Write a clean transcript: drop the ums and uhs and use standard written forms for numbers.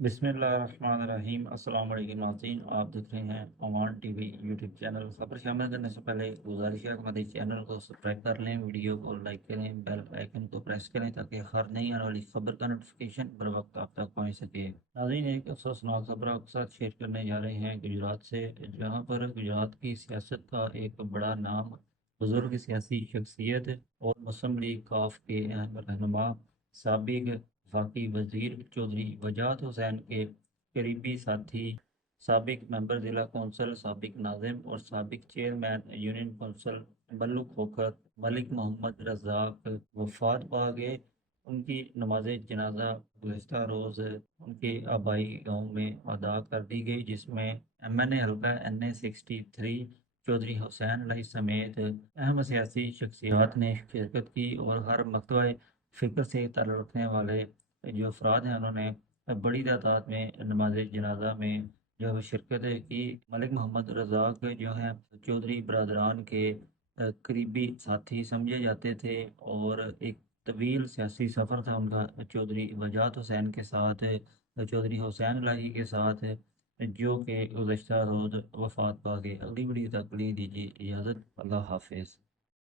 بسم اللہ الرحمن الرحیم۔ السلام علیکم ناظرین، آپ دیکھ رہے ہیں امان ٹی وی یوٹیوب چینل۔ خبر شامل کرنے سے پہلے گزارش ہے کہ ہمارے چینل کو سبسکرائب کر لیں، ویڈیو کو لائک کریں، بیل آئیکن کو پریس کریں تاکہ ہر نئی آنے والی خبر کا نوٹیفیکیشن بر وقت آپ تک پہنچ سکے۔ ناظرین، ایک افسوسناک خبر آپ کے ساتھ شیئر کرنے جا رہے ہیں گجرات سے، جہاں پر گجرات کی سیاست کا ایک بڑا نام، بزرگ سیاسی شخصیت اور مسلم لیگ کاف کے اہم رہنما، سابق وفاقی وزیر چودھری وجاہت حسین کے قریبی ساتھی، سابق ممبر ضلع کونسل، سابق ناظم اور سابق چیئرمین یونین کونسل ملک کھوکھر ملک محمد رزاق وفات پا گئے۔ ان کی نماز جنازہ گزشتہ روز ان کے آبائی گاؤں میں ادا کر دی گئی، جس میں ایم این اے حلقہ NA63 چودھری حسین علیہ سمیت اہم سیاسی شخصیات نے شرکت کی، اور ہر مکتبہ فکر سے تعلق رکھنے والے جو افراد ہیں انہوں نے بڑی تعداد میں نماز جنازہ میں جو ہے شرکت کی۔ ملک محمد رزاق جو ہیں چودھری برادران کے قریبی ساتھی سمجھے جاتے تھے، اور ایک طویل سیاسی سفر تھا ان کا چودھری وجاہت حسین کے ساتھ، چودھری حسین الہی کے ساتھ، جو کہ گزشتہ روز وفات پا گئے۔ اگلی بڑی تک دیجیے اجازت، اللہ حافظ۔